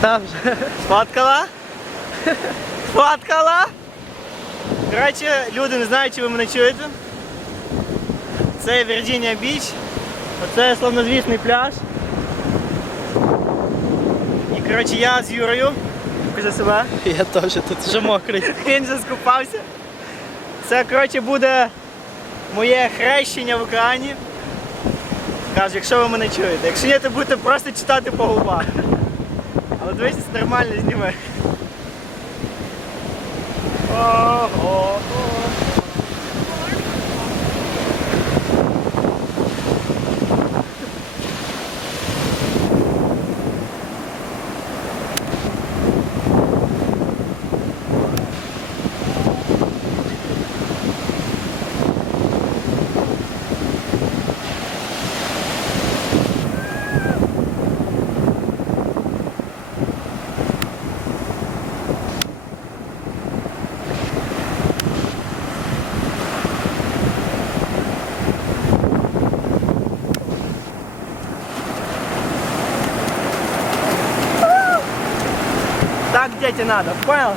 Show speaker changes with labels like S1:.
S1: Там вже.
S2: Сфоткала? Сфоткала? Коротше, люди, не знаю, чи ви мене чуєте. Це Вірджинія Біч. Оце славнозвісний пляж. І коротше я з Юрою. Покажи себе.
S1: Я теж тут вже мокрий.
S2: Він вже скупався. Це, коротше, буде моє хрещення в океані. Кажу, якщо ви мене чуєте. Якщо ні, то будете просто читати по губах. Але дивись, нормально зніми. Ого. Так, надо, понял?